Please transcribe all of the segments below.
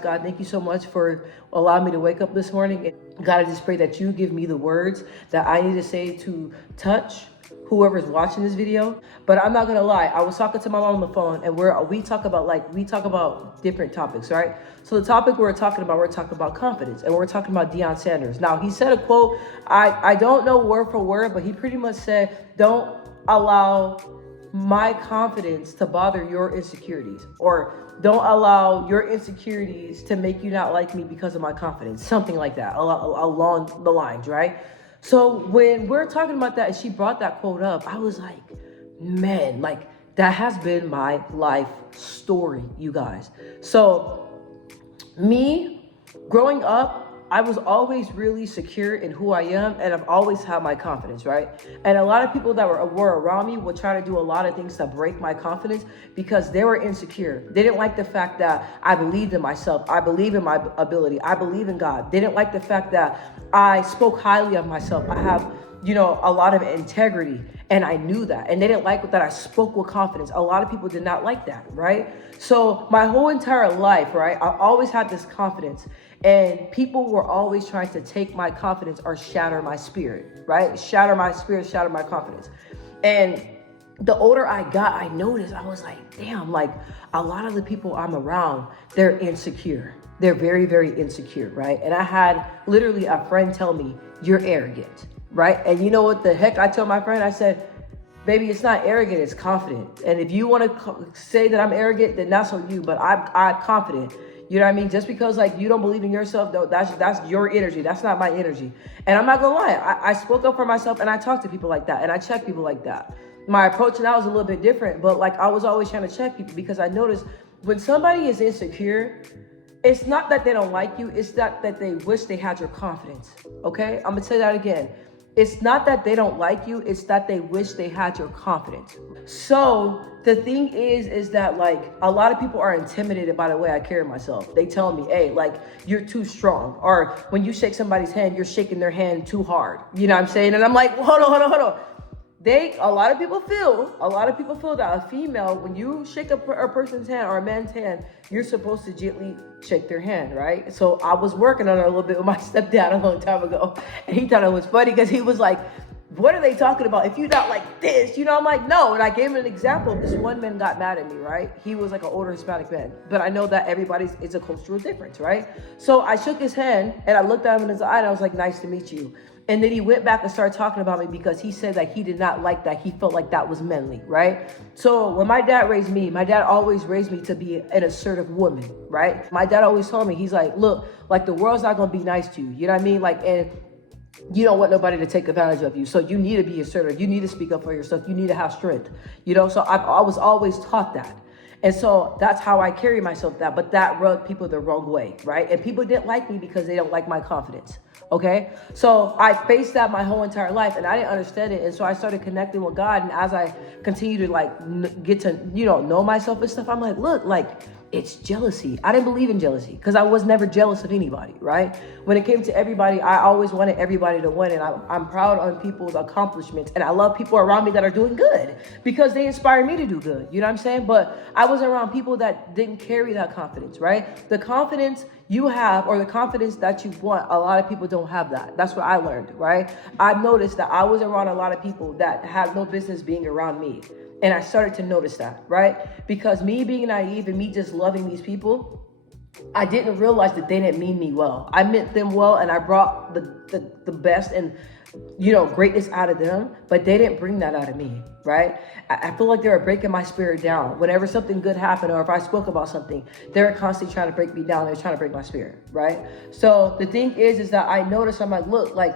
God, thank you so much for allowing me to wake up this morning. And God, I just pray that you give me the words that I need to say to touch whoever's watching this video. But I'm not gonna lie, I was talking to my mom on the phone, and we talk about different topics, right? So the topic we're talking about confidence, and we're talking about Deion Sanders. Now he said a quote, I don't know word for word, but he pretty much said, "Don't allow my confidence to bother your insecurities," or "don't allow your insecurities to make you not like me because of my confidence," something like that, along the lines, right? So when we're talking about that and she brought that quote up, I was like, man, like that has been my life story, you guys. So me growing up, I was always really secure in who I am, and I've always had my confidence, right? And a lot of people that were around me would try to do a lot of things to break my confidence because they were insecure. They didn't like the fact that I believed in myself. I believe in my ability. I believe in God. They didn't like the fact that I spoke highly of myself. I have, a lot of integrity, and I knew that. And they didn't like that I spoke with confidence. A lot of people did not like that, right? So my whole entire life, right, I always had this confidence. And people were always trying to take my confidence or shatter my spirit, right? Shatter my spirit, shatter my confidence. And the older I got, I noticed, I was like, damn, like a lot of the people I'm around, they're insecure. They're very, very insecure, right? And I had literally a friend tell me, "You're arrogant," right? And you know what the heck I told my friend? I said, "Baby, it's not arrogant, it's confident. And if you want to say that I'm arrogant, then that's on you, but I'm confident." You know what I mean? Just because like you don't believe in yourself, though, that's your energy. That's not my energy. And I'm not gonna lie, I spoke up for myself, and I talk to people like that, and I check people like that. My approach now is a little bit different, but like I was always trying to check people because I noticed when somebody is insecure, it's not that they don't like you, it's that they wish they had your confidence. Okay? I'm gonna say that again. It's not that they don't like you, it's that they wish they had your confidence. So the thing is that like a lot of people are intimidated by the way I carry myself. They tell me, "Hey, like you're too strong." Or when you shake somebody's hand, you're shaking their hand too hard. You know what I'm saying? And I'm like, hold on. A lot of people feel that a female, when you shake a person's hand or a man's hand, you're supposed to gently shake their hand, right? So I was working on it a little bit with my stepdad a long time ago, and he thought it was funny because he was like, "What are they talking about? If you're not like this," I'm like, "No." And I gave him an example. This one man got mad at me, right? He was like an older Hispanic man, but I know that it's a cultural difference, right? So I shook his hand and I looked at him in his eye and I was like, "Nice to meet you." And then he went back and started talking about me because he said that he did not like that. He felt like that was manly, right? So when my dad raised me, my dad always raised me to be an assertive woman, right? My dad always told me, he's like, "Look, like the world's not going to be nice to you." You know what I mean? Like, and you don't want nobody to take advantage of you. So you need to be assertive. You need to speak up for yourself. You need to have strength, So I was always taught that. And so that's how I carry myself but that rubbed people the wrong way, right? And people didn't like me because they don't like my confidence, okay? So I faced that my whole entire life and I didn't understand it. And so I started connecting with God. And as I continue to like get to, know myself and stuff, I'm like, look, like it's jealousy. I didn't believe in jealousy because I was never jealous of anybody, right? When it came to everybody, I always wanted everybody to win. And I'm proud on people's accomplishments. And I love people around me that are doing good because they inspire me to do good. You know what I'm saying? But I was around people that didn't carry that confidence, right? The confidence you have or the confidence that you want, a lot of people don't have that. That's what I learned, right? I've noticed that I was around a lot of people that had no business being around me. And I started to notice that, right? Because me being naive and me just loving these people, I didn't realize that they didn't mean me well. I meant them well and I brought the best and, greatness out of them, but they didn't bring that out of me, right? I feel like they were breaking my spirit down. Whenever something good happened or if I spoke about something, they were constantly trying to break me down. They were trying to break my spirit, right? So the thing is that I noticed, I'm like, look, like,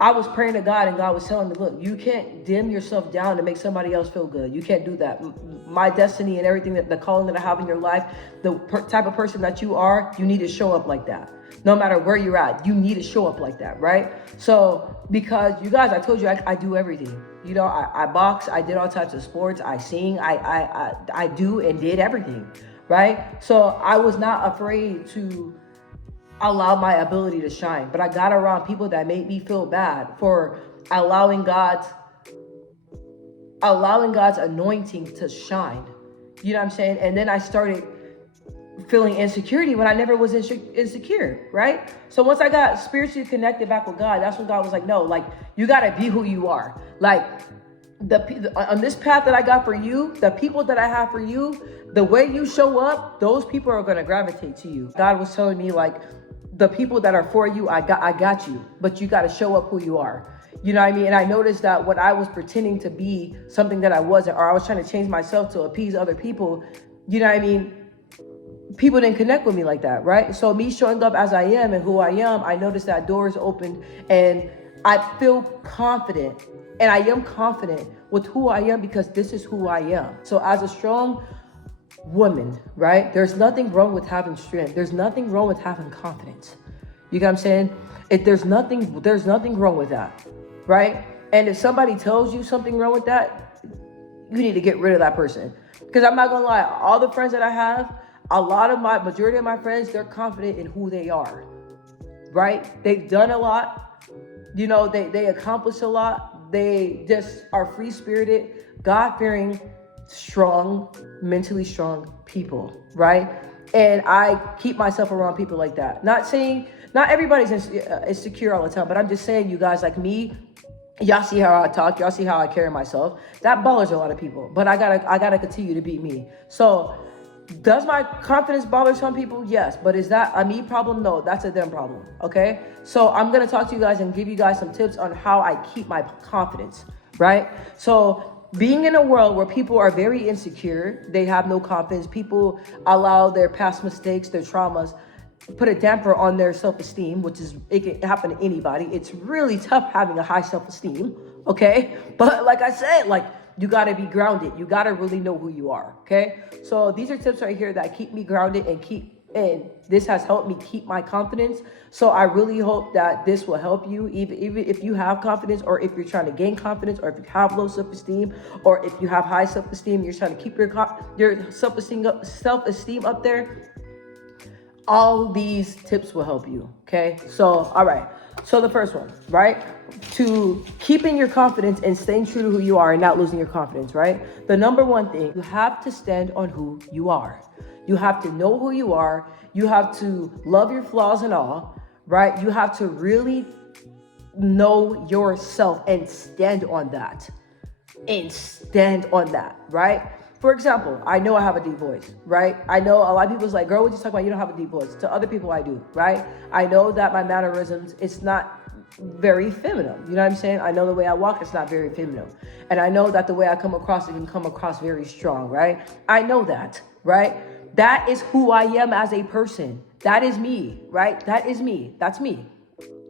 I was praying to God and God was telling me, look, you can't dim yourself down to make somebody else feel good. You can't do that. My destiny and everything, the calling that I have in your life, the type of person that you are, you need to show up like that. No matter where you're at, you need to show up like that, right? So because you guys, I told you I do everything. I box, I did all types of sports, I sing, I do and did everything, right? So I was not afraid to allow my ability to shine. But I got around people that made me feel bad for allowing God's anointing to shine. You know what I'm saying? And then I started feeling insecurity when I never was insecure, right? So once I got spiritually connected back with God, that's when God was like, no, like, you got to be who you are. Like, on this path that I got for you, the people that I have for you, the way you show up, those people are going to gravitate to you. God was telling me, like, the people that are for you, I got you, but you got to show up who you are. You know what I mean? And I noticed that when I was pretending to be something that I wasn't, or I was trying to change myself to appease other people, you know what I mean? People didn't connect with me like that, right? So me showing up as I am and who I am, I noticed that doors opened, and I feel confident, and I am confident with who I am because this is who I am. So as a strong woman, right? There's nothing wrong with having strength. There's nothing wrong with having confidence. You get what I'm saying? There's nothing wrong with that, right? And if somebody tells you something wrong with that, you need to get rid of that person. Because I'm not gonna lie, all the friends that I have, majority of my friends, they're confident in who they are, right? They've done a lot, you know, they accomplished a lot. They just are free-spirited, God-fearing, strong, mentally strong people, right? And I keep myself around people like that. Not saying, not everybody's insecure all the time, but I'm just saying, you guys, like me, y'all see how I talk, y'all see how I carry myself. That bothers a lot of people, but I gotta continue to be me. So does my confidence bother some people? Yes. But is that a me problem? No, that's a them problem. Okay. So I'm going to talk to you guys and give you guys some tips on how I keep my confidence, right? So being in a world where people are very insecure, they have no confidence, people allow their past mistakes, their traumas, put a damper on their self-esteem, it can happen to anybody. It's really tough having a high self-esteem. Okay. But like I said, like, you got to be grounded. You got to really know who you are. Okay. So these are tips right here that keep me grounded and this has helped me keep my confidence. So I really hope that this will help you, even if you have confidence, or if you're trying to gain confidence, or if you have low self-esteem, or if you have high self-esteem, you're trying to keep your self-esteem up there. All these tips will help you. Okay. So, all right. So the first one, right? To keeping your confidence and staying true to who you are and not losing your confidence, right? The number one thing, you have to stand on who you are. You have to know who you are. You have to love your flaws and all, right? You have to really know yourself and stand on that. Right? For example, I know I have a deep voice, right? I know a lot of people's like, girl, what you talking about? You don't have a deep voice. To other people, I do, right? I know that my mannerisms, it's not very feminine. You know what I'm saying? I know the way I walk, it's not very feminine. And I know that the way I come across, it can come across very strong, right? I know that, right? That is who I am as a person. That is me, right? That is me. That's me.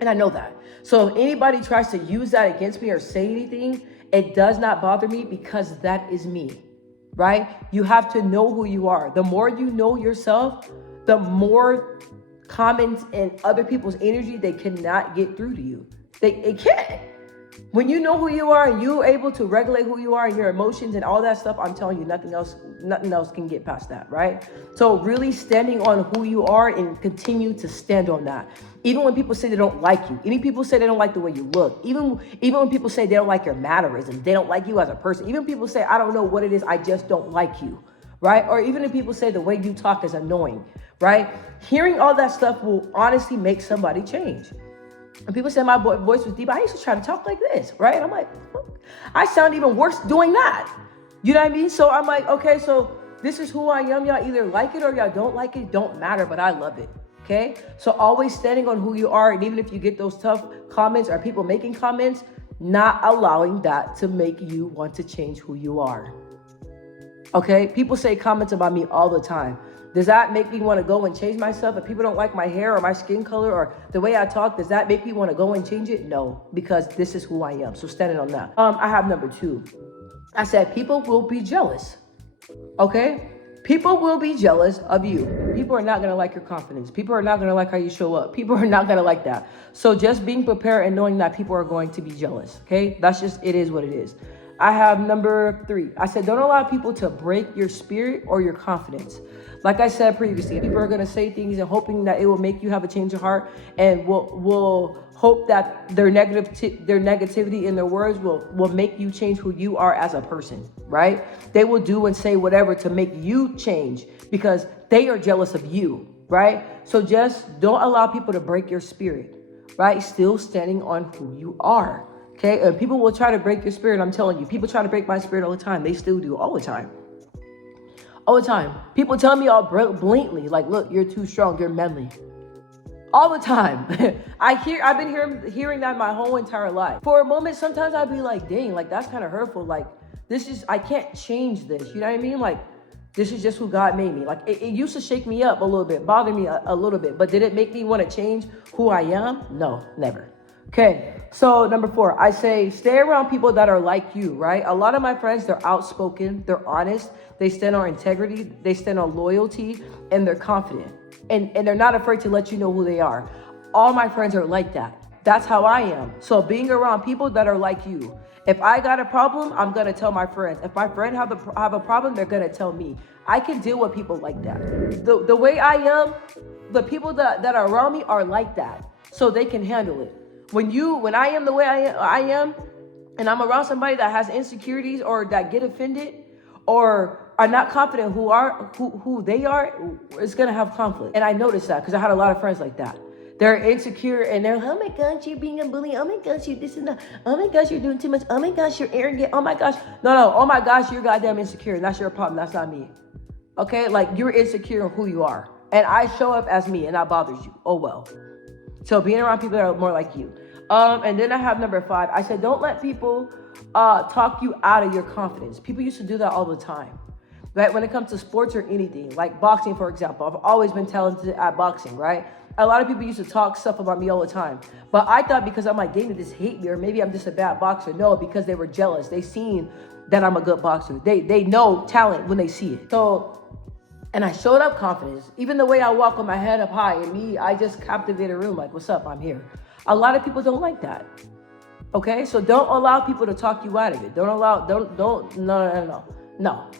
And I know that. So if anybody tries to use that against me or say anything, it does not bother me because that is me. Right? You have to know who you are. The more you know yourself, the more comments and other people's energy, they cannot get through to you. It can't. When you know who you are and you're able to regulate who you are and your emotions and all that stuff, I'm telling you, nothing else can get past that, right? So really standing on who you are and continue to stand on that. Even when people say they don't like you, even people say they don't like the way you look, even when people say they don't like your mannerisms, they don't like you as a person, even people say, I don't know what it is, I just don't like you, right? Or even if people say the way you talk is annoying, right? Hearing all that stuff will honestly make somebody change. And people say my voice was deep. I used to try to talk like this, right? I'm like, I sound even worse doing that. You know what I mean? So I'm like, okay, so this is who I am. Y'all either like it or y'all don't like it. Don't matter, but I love it. Okay? So always standing on who you are. And even if you get those tough comments or people making comments, not allowing that to make you want to change who you are. Okay? People say comments about me all the time. Does that make me want to go and change myself? If people don't like my hair or my skin color or the way I talk, does that make me want to go and change it? No, because this is who I am. So standing on that. I have number 2. I said people will be jealous. Okay? People will be jealous of you. People are not going to like your confidence. People are not going to like how you show up. People are not going to like that. So just being prepared and knowing that people are going to be jealous. Okay? That's just, it is what it is. I have number 3. I said, don't allow people to break your spirit or your confidence. Like I said previously, people are going to say things and hoping that it will make you have a change of heart, and will hope that their negativity in their words will make you change who you are as a person, right? They will do and say whatever to make you change because they are jealous of you, right? So just don't allow people to break your spirit, right? Still standing on who you are, okay? And people will try to break your spirit. I'm telling you, people try to break my spirit all the time. They still do all the time. All the time. People tell me all blatantly, like, look, you're too strong, you're manly. All the time. I've been hearing that my whole entire life. For a moment, sometimes I'd be like, dang, like that's kind of hurtful. Like, I can't change this. You know what I mean? Like, this is just who God made me. Like, it used to shake me up a little bit, bother me a little bit. But did it make me want to change who I am? No, never. Okay, so number 4, I say stay around people that are like you, right? A lot of my friends, they're outspoken, they're honest, they stand on integrity, they stand on loyalty, and they're confident. And they're not afraid to let you know who they are. All my friends are like that. That's how I am. So being around people that are like you. If I got a problem, I'm going to tell my friends. If my friend have a problem, they're going to tell me. I can deal with people like that. The way I am, the people that are around me are like that. So they can handle it. When I am the way I am, and I'm around somebody that has insecurities or that get offended or are not confident who they are, it's gonna have conflict. And I noticed that because I had a lot of friends like that. They're insecure and they're, oh my gosh, you're being a bully. Oh my gosh, you're this and that. Oh my gosh, you're doing too much. Oh my gosh, you're arrogant. Oh my gosh. No. Oh my gosh, you're goddamn insecure. And that's your problem. That's not me. Okay? Like, you're insecure of who you are. And I show up as me and that bothers you. Oh well. So being around people that are more like you. And then I have number 5. I said, don't let people talk you out of your confidence. People used to do that all the time. Right? When it comes to sports or anything, like boxing, for example, I've always been talented at boxing, right? A lot of people used to talk stuff about me all the time. But I thought because I'm like, they just hate me, or maybe I'm just a bad boxer. No, because they were jealous. They seen that I'm a good boxer. They know talent when they see it. So, and I showed up confidence. Even the way I walk with my head up high, and me, I just captivate a room like, what's up, I'm here. A lot of people don't like that. Okay, so don't allow people to talk you out of it. No.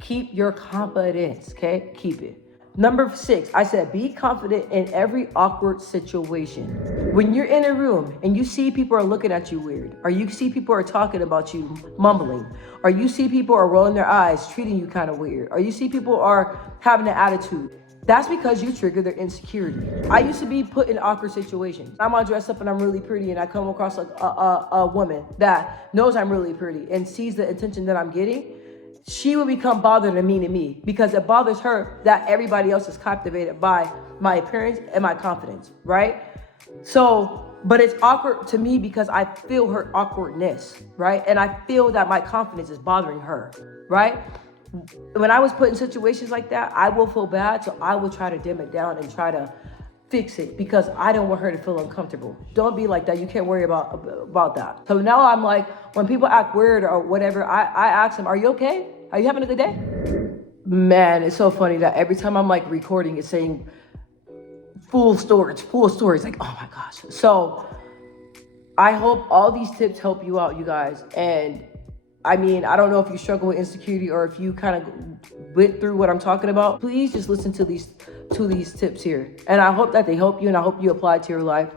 Keep your confidence, okay? Keep it. Number 6, I said, be confident in every awkward situation. When you're in a room and you see people are looking at you weird, or you see people are talking about you mumbling, or you see people are rolling their eyes, treating you kind of weird, or you see people are having an attitude, that's because you trigger their insecurity. I used to be put in awkward situations. I'm all dressed up and I'm really pretty, and I come across like a woman that knows I'm really pretty and sees the attention that I'm getting. She will become bothered and mean to me because it bothers her that everybody else is captivated by my appearance and my confidence, right? So, but it's awkward to me because I feel her awkwardness, right? And I feel that my confidence is bothering her, right? When I was put in situations like that, I will feel bad, so I will try to dim it down and try to fix it because I don't want her to feel uncomfortable. Don't be like that. You can't worry about that. So now I'm like, when people act weird or whatever, I ask them, are you okay? Are you having a good day? Man, it's so funny that every time I'm like recording, it's saying full storage. Like, oh my gosh. So I hope all these tips help you out, you guys. And I mean, I don't know if you struggle with insecurity or if you kind of went through what I'm talking about. Please just listen to these tips here. And I hope that they help you, and I hope you apply it to your life.